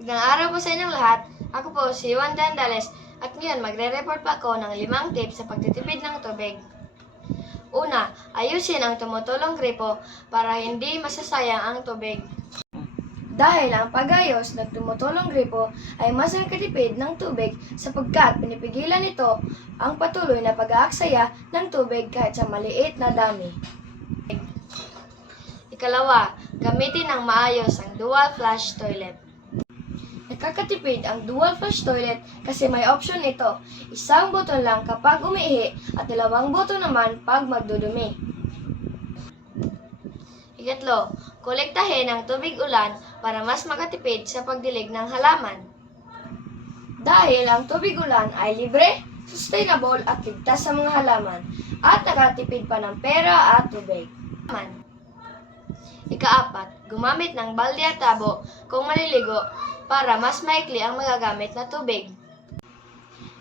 Magandang araw po sa inyong lahat. Ako po si Juan Dandales at ngayon magre-report pa ako ng 5 tips sa pagtitipid ng tubig. Una, ayusin ang tumutulong gripo para hindi masasayang ang tubig. Dahil ang pag-ayos ng tumutulong gripo ay mas nakatipid ng tubig sapagkat pinipigilan nito ang patuloy na pag-aaksaya ng tubig kahit sa maliit na dami. Ikalawa, gamitin ng maayos ang dual flush toilet. Nakakatipid ang dual flush toilet kasi may option ito. Isang buton lang kapag umiihi at 2 buton naman pag magdudumi. Ikatlo, kolektahin ang tubig ulan para mas makatipid sa pagdilig ng halaman. Dahil ang tubig ulan ay libre, sustainable at ligtas sa mga halaman at nakatipid pa ng pera at tubig. Ika-4, gumamit ng balde at tabo kung maliligo para mas maikli ang magagamit na tubig.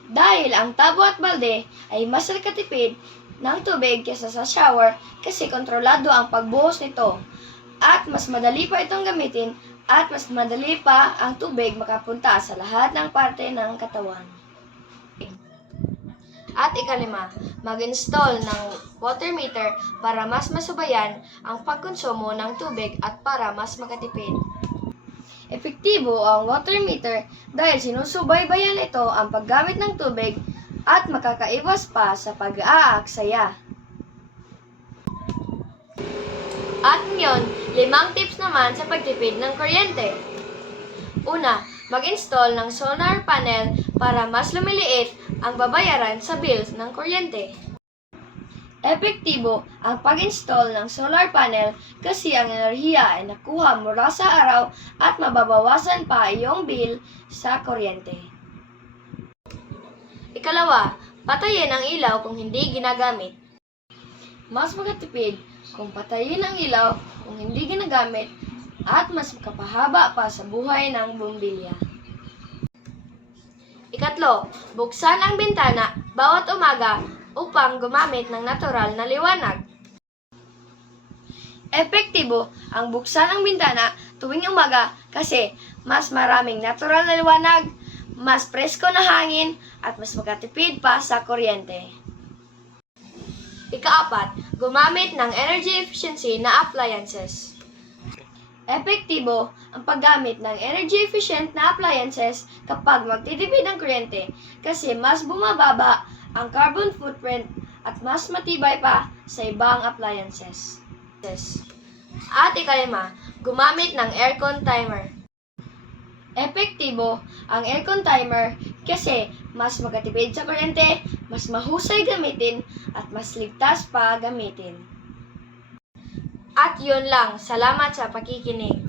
Dahil ang tabo at balde ay mas nakatipid ng tubig kaysa sa shower kasi kontrolado ang pagbuhos nito at mas madali pa itong gamitin at mas madali pa ang tubig makapunta sa lahat ng parte ng katawan. At ika-5, mag-install ng water meter para mas masubayan ang pagkonsumo ng tubig at para mas makatipid. Epektibo ang water meter dahil sinusubaybayan ito ang paggamit ng tubig at makakaiwas pa sa pag-aaksaya. At ngayon, 5 tips naman sa pagtipid ng kuryente. Una, mag-install ng solar panel para mas lumiliit ang babayaran sa bills ng kuryente. Epektibo ang pag-install ng solar panel kasi ang enerhiya ay nakuha mula sa araw at mababawasan pa iyong bill sa kuryente. Ikalawa, patayin ang ilaw kung hindi ginagamit. Mas makatipid kung patayin ang ilaw kung hindi ginagamit at mas makapahaba pa sa buhay ng bumbilya. Ikatlo, buksan ang bintana bawat umaga upang gumamit ng natural na liwanag. Epektibo ang buksan ang bintana tuwing umaga kasi mas maraming natural na liwanag, mas presko na hangin, at mas makatipid pa sa kuryente. Ika-4, gumamit ng energy efficiency na appliances. Epektibo ang paggamit ng energy efficient na appliances kapag magtitipid ng kuryente kasi mas bumababa ang carbon footprint at mas matibay pa sa ibang appliances. At ika-5, gumamit ng aircon timer. Epektibo ang aircon timer kasi mas makatipid sa kuryente, mas mahusay gamitin, at mas ligtas pa gamitin. At yun lang. Salamat sa pakikinig.